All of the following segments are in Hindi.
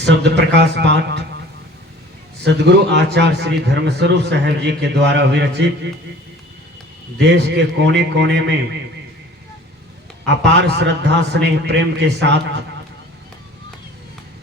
शब्द प्रकाश पाठ सदगुरु आचार्य श्री धर्मस्वरूप साहेब जी के द्वारा विरचित देश के कोने कोने में अपार श्रद्धा स्नेह प्रेम के साथ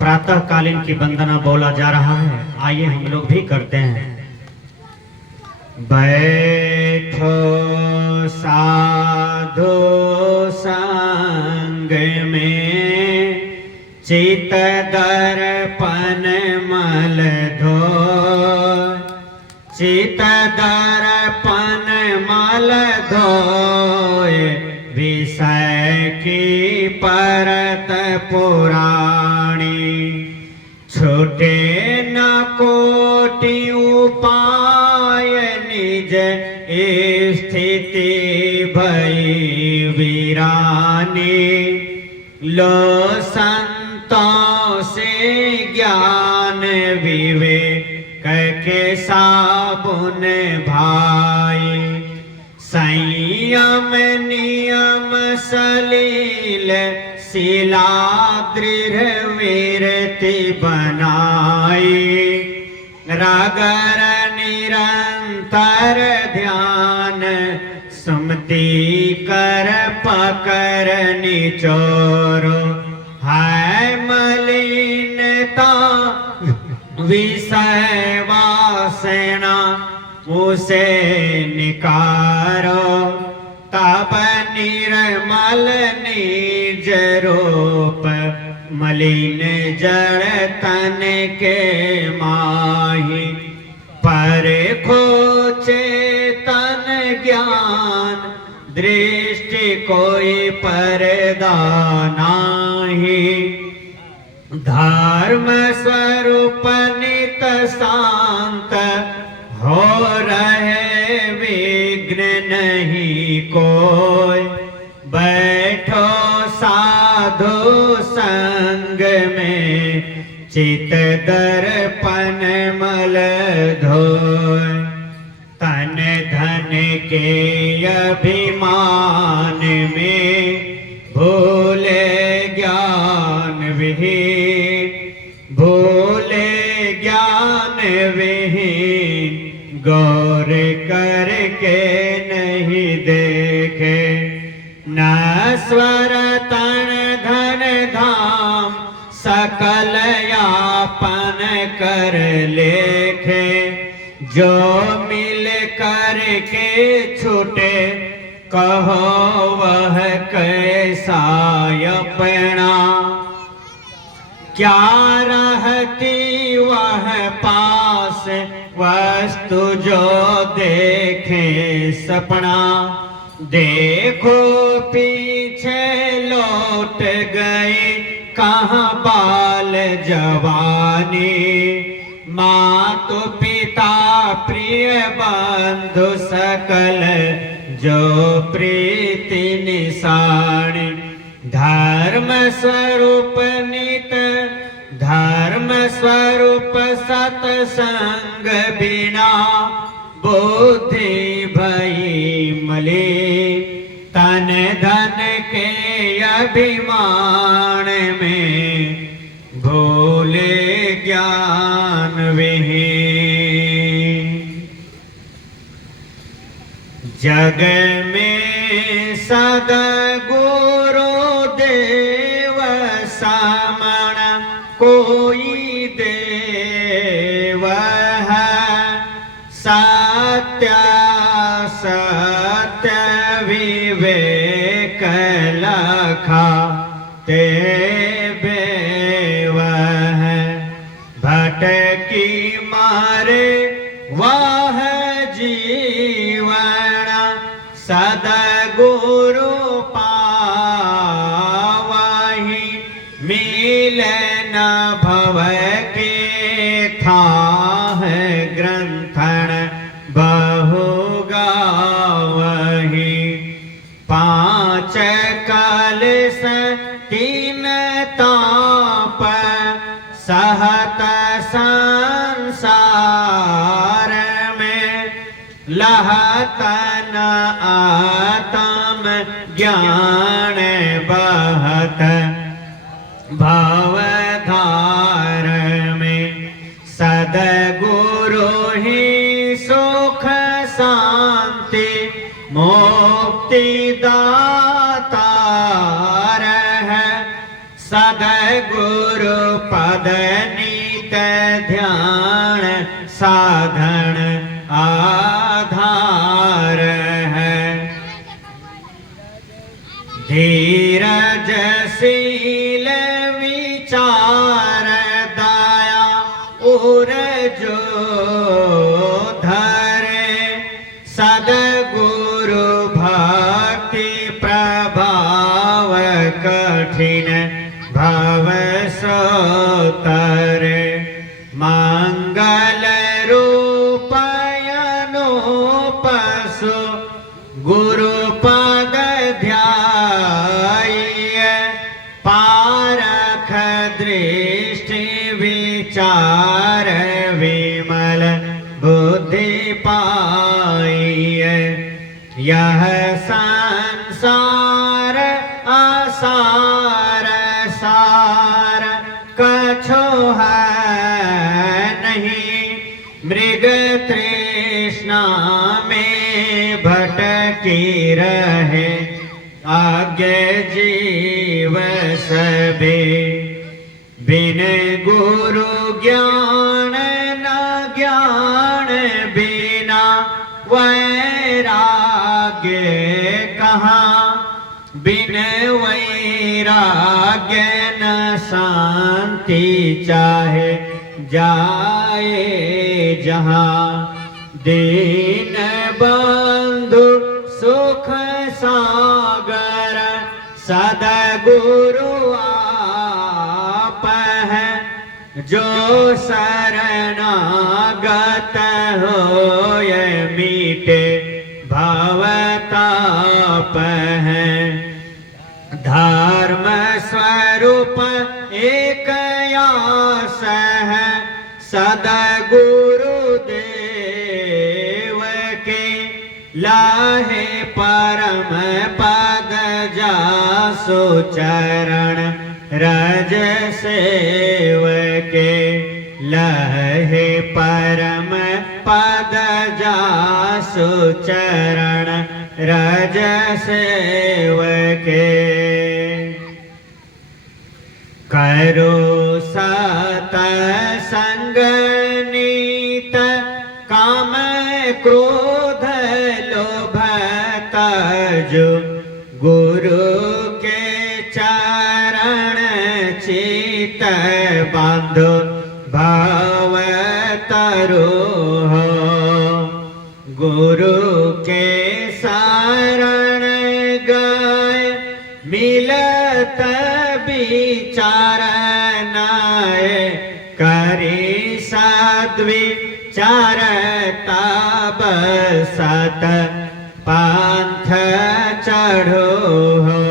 प्रातः कालीन की वंदना बोला जा रहा है। आइए हम लोग भी करते हैं। बैठो साधु संग में चित दर्पण मल धो, चित दर्पण मल धोए विषय की परत पुराणी, छूटे न कोटि उपाय निज स्थिति भई वीरानी, लो संतों से ज्ञान विवेक के साबुन भाई, संयम नियम सलील शिला दृढ़ वीरति बनाई, रगर निरंतर ध्यान सुमति कर पकर निचोरो, है मलिनता विषय वासना उसे निकारो, तब निर्मल निज रूप मलिन जड़ तन के माही, पर चेतन ज्ञान दृष्टि कोई पर्दा नाही, धर्म स्वरूप नित शांत हो रहे विघ्न नहीं कोई, बैठो साधु संग में चित दर्पण मल धोए, तन धन के अभिमान में भूले ज्ञान विहीन, भूले ज्ञान विहीन, गौर करके नहीं देखे, नश्वर तन धन धाम सकल यापन कर लेखे, जो मिल कर के छूटे कहो वह कैसा अपना, क्या रहती वह पास वस्तु जो देखे सपना, देखो पीछे लौट गई कहाँ बाल जवानी, मातु पिता प्रिय बंधु सकल जो प्रीति निशानी, धर्म स्वरूप नित धर्म स्वरूप सत्संग बिना बुद्धि भई मली, तन धन के अभिमान में भूले ज्ञान विहीन, जग में सद्गुरु देव समण कोई देव है, सत्य सत्य विवेक लखा ते बेव है, भटकी मारे वाह जीवन सद्गुरु पावहि, मिलन भव के थाह ग्रंथन बहु गावहि, पांच कलश तीन ताप सहत संसार में, लहत न आत्म ज्ञान बहत भवधार सदगुरु ही सुख शांति मुक्ति दातार है। सदगुरु पद नित ध्यान साधन आधार है। धीरजशील विचार दया और जो धरे। सदगुरु भक्ति प्रभाव कठिन भव सो तरे। मंगल रूपयनो पशु गुरु पद ध्याय। पारख दृष्टि विचार विमल बुद्धि पाइय। यह संसार आसार सार कछो है नहीं। मृग तृष्णा में भटकी रहे आगे जीव सबे। बिन गुरु ज्ञान न ज्ञान बिना वैराग्य कहाँ। बिन वैराग्य न शांति चाहे जाए जहाँ। दीन बंधु सुख सागर सदगुरु आप है। जो शरणागत होय मीटे भवताप है। धर्म स्वरूप एक आस है। सदगुरु देव के लाहे परम पद जासु चरण रज सेवके। लहे परम पद जासु चरण रज सेवके। करो सतसंग नीत काम क्रोध लोभ तजो। गुरु के चरण चित बांधो भाव तरो हो। गुरु के शरण गए मिलत विचार नाय। करी सद्विचार तब सत पंथ चढ़ो हो।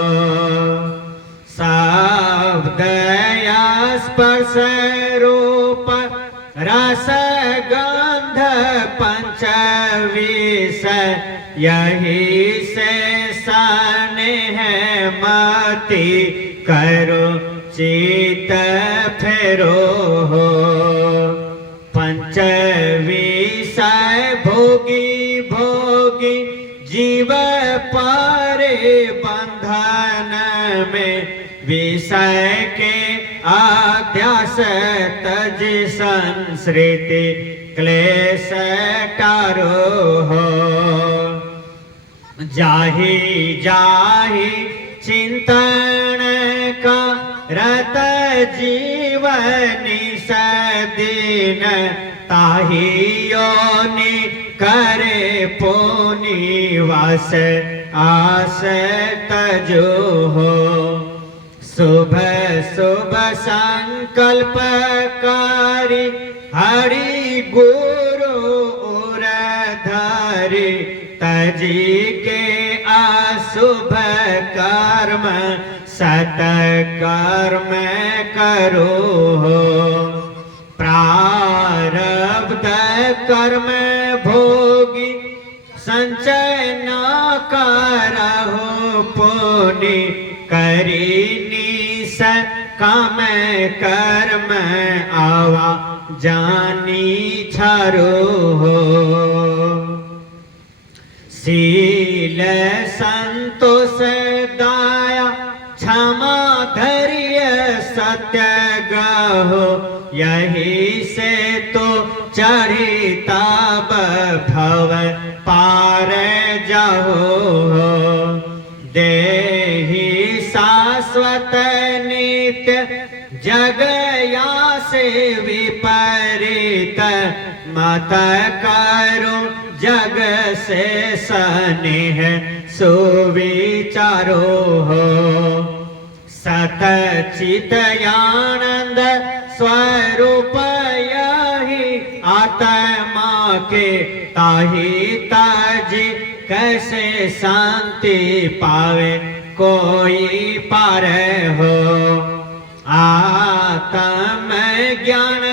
शब्द स्पर्श रूप रस गंध पंच विषय। यही से स्नेह मति करो चित फेरो हो। पंच विषय भोगी भोगी जीव पारे बंधन में। विषय के अध्यास तज संस्कृति क्लेश टारो हो। जाहि जाहि चिंतन का रत जीवनी सदीन। ताहि योनि करे पुनि वास आस तजो हो। शुभ शुभ संकल्प कारी हरि गुरु और धारी। तजी के अशुभ कर्म सत कर्म करो हो। प्रारब्ध कर्म भोगी संचय न करहो पुनि। करी निस काम कर्म आवा जानी छारो हो। शील संतोष दया क्षमा धैर्य सत्य गहो, यही से तो चढ़िता भव पार जाओ। देहि शाश्वत नित्य जगया से विपरीत, मत करो जग से स्नेह सुविचारो हो। सत चित आनंद स्वरूप यही आत्मा के, ताहि ताजी कैसे शांति पावे कोई पार हो। आत्म ज्ञान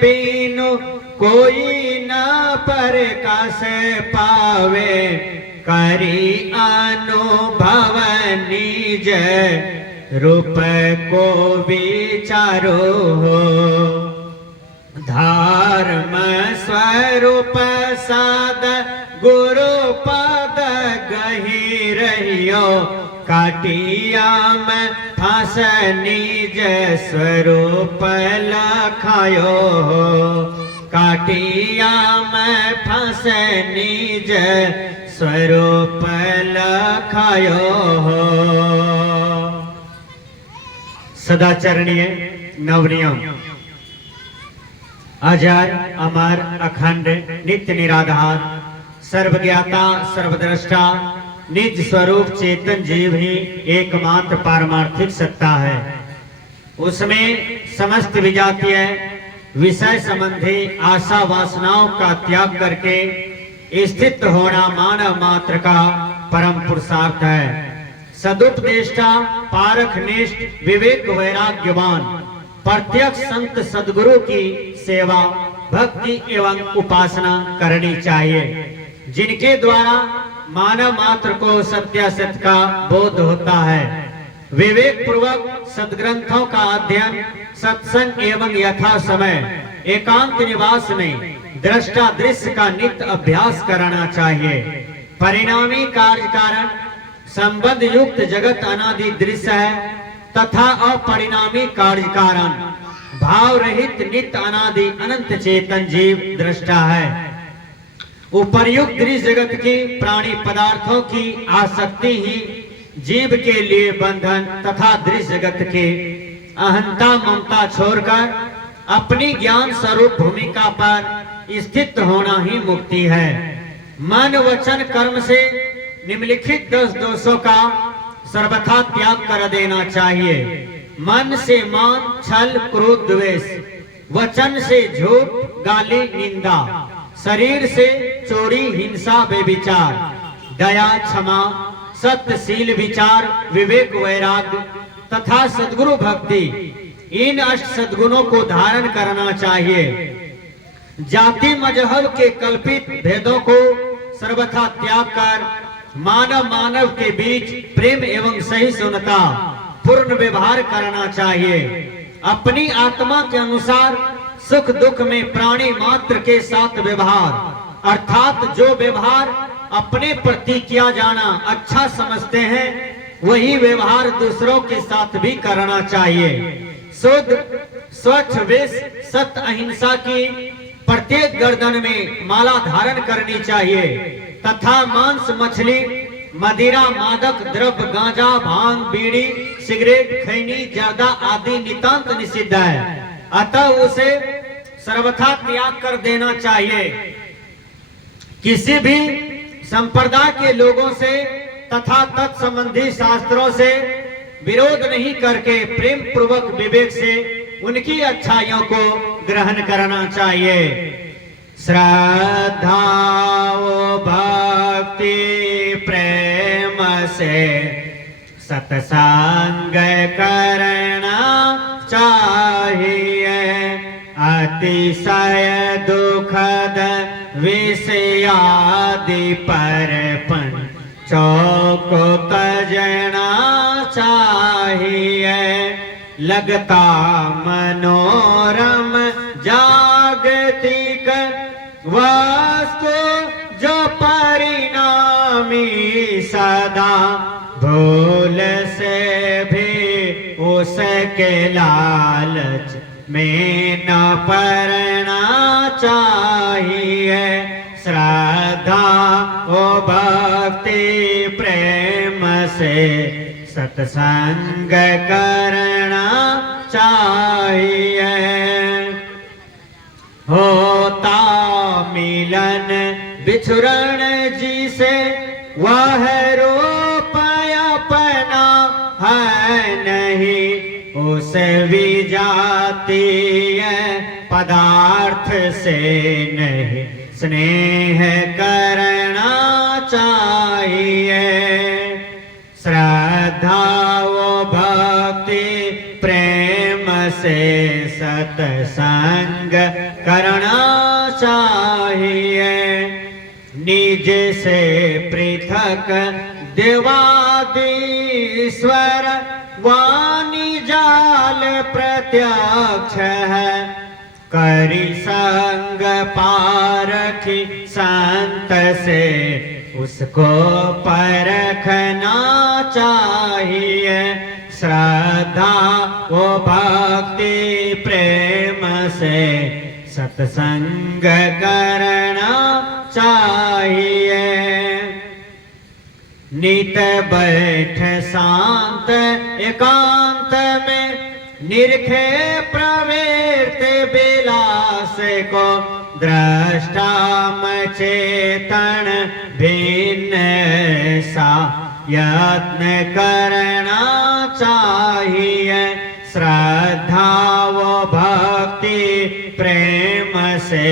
बिनु कोई न प्रकाश पावे, करी अनुभव निज रूप को विचारो हो। धर्म स्वरूप साध गुरु पद गही रहियो, काटिया में फंस निज स्वरूप लखायो हो। काटिया में फंस निज स्वरूप लखायो हो। सदाचरणीय नवनियम अजर अमर अखंड नित्य निराधार सर्वज्ञाता सर्वद्रष्टा निज स्वरूप चेतन जीव ही एकमात्र पारमार्थिक सत्ता है। उसमें समस्त विजातीय विषय संबंधी आशा वासनाओं का त्याग करके स्थित होना मानव मात्र का परम पुरुषार्थ है। सदुपदेष्टा पारख निष्ठ विवेक वैराग्यवान प्रत्यक्ष संत सदगुरु की सेवा भक्ति एवं उपासना करनी चाहिए, जिनके द्वारा मानव मात्र को सत्यासत्य का बोध होता है। विवेक पूर्वक सदग्रंथों का अध्ययन सत्संग एवं यथा समय एकांत निवास में दृष्टा दृश्य का नित्य अभ्यास कराना चाहिए। परिणामी कार्य कारण संबंध युक्त जगत अनादि दृश्य है तथा अपरिणामी कार्य कारण भाव रहित नित्य अनादि अनंत चेतन जीव दृष्टा है। उपर्युक्त दृश्य जगत की प्राणी पदार्थों की आसक्ति ही जीव के लिए बंधन तथा दृश्य जगत के अहंता ममता छोड़कर अपनी ज्ञान स्वरूप भूमिका पर स्थित होना ही मुक्ति है। मन वचन कर्म से निम्नलिखित 10 दोषों का सर्वथा त्याग कर देना चाहिए। मन से मान छल क्रोध द्वेष, वचन से झूठ गाली निंदा, शरीर से चोरी हिंसा बेविचार, दया क्षमा सत्यशील विचार विवेक वैराग्य तथा सद्गुरु भक्ति, इन अष्ट सद्गुणों को धारण करना चाहिए। जाति मजहब के कल्पित भेदों को सर्वथा त्याग कर मानव मानव के बीच प्रेम एवं सहिष्णुता पूर्ण व्यवहार करना चाहिए। अपनी आत्मा के अनुसार सुख दुख में प्राणी मात्र के साथ व्यवहार, अर्थात जो व्यवहार अपने प्रति किया जाना अच्छा समझते हैं वही व्यवहार दूसरों के साथ भी करना चाहिए। शुद्ध स्वच्छ वेश सत्य अहिंसा की प्रत्येक गर्दन में माला धारण करनी चाहिए तथा मांस मछली मदिरा मादक द्रव्य गांजा भांग बीड़ी सिगरेट खैनी जर्दा आदि नितांत निषिद्ध है, अतः उसे सर्वथा त्याग कर देना चाहिए। किसी भी संप्रदाय के लोगों से तथा तत्संबंधी शास्त्रों से विरोध नहीं करके प्रेम पूर्वक विवेक से उनकी अच्छाइयों को ग्रहण करना चाहिए। श्रद्धा भक्ति प्रेम से सत्संग करना चाहिए। अतिशय दुखद विषयादि परपन चौको तजना चाहिए। लगता मनोरम जा के लालच में न पड़ना चाहिए। श्रद्धा ओ भक्ति प्रेम से सत्संग करना चाहिए। होता मिलन बिछुरण जी से वह रूप अपना है नहीं, उस विजातीय पदार्थ से नहीं स्नेह करना चाहिए। श्रद्धा व भक्ति प्रेम से सत्संग करना चाहिए। निज से पृथक देवादीश्वर वाणी जाल प्रत्यक्ष है। करी संग पारखी संत से उसको परखना चाहिए। श्रद्धा वो भक्ति प्रेम से सत्संग करना चाहिए। नित बैठ शांत एकांत में निरखे प्रवृत्ति विलास को, द्रष्टाम चेतन भिन्न सा यत्न करना चाहिए। श्रद्धा व भक्ति प्रेम से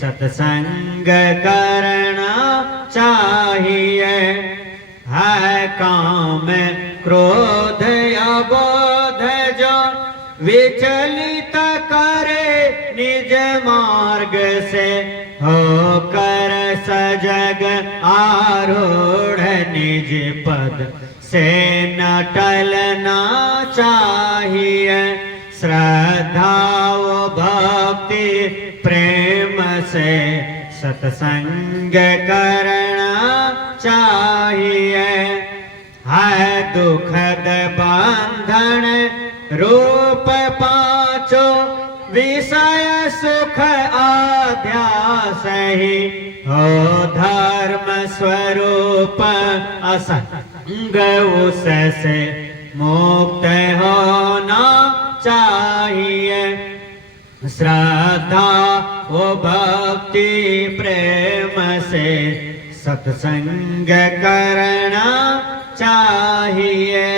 सत्संग करना चाहिए। है काम क्रोध अबोध जो विचलित करे निज मार्ग से, होकर सजग आरूढ़ निज पद से न टलना चाहिए। श्रद्धा व भक्ति प्रेम से सत्संग करना चाहिए। है दुखद बंधन रूप पांचो विषय सुख अध्यास ही, हो धर्म स्वरूप असंग उससे मुक्त होना चाहिए। श्रद्धा वो भक्ति प्रेम से सत्संग करना चाहिए।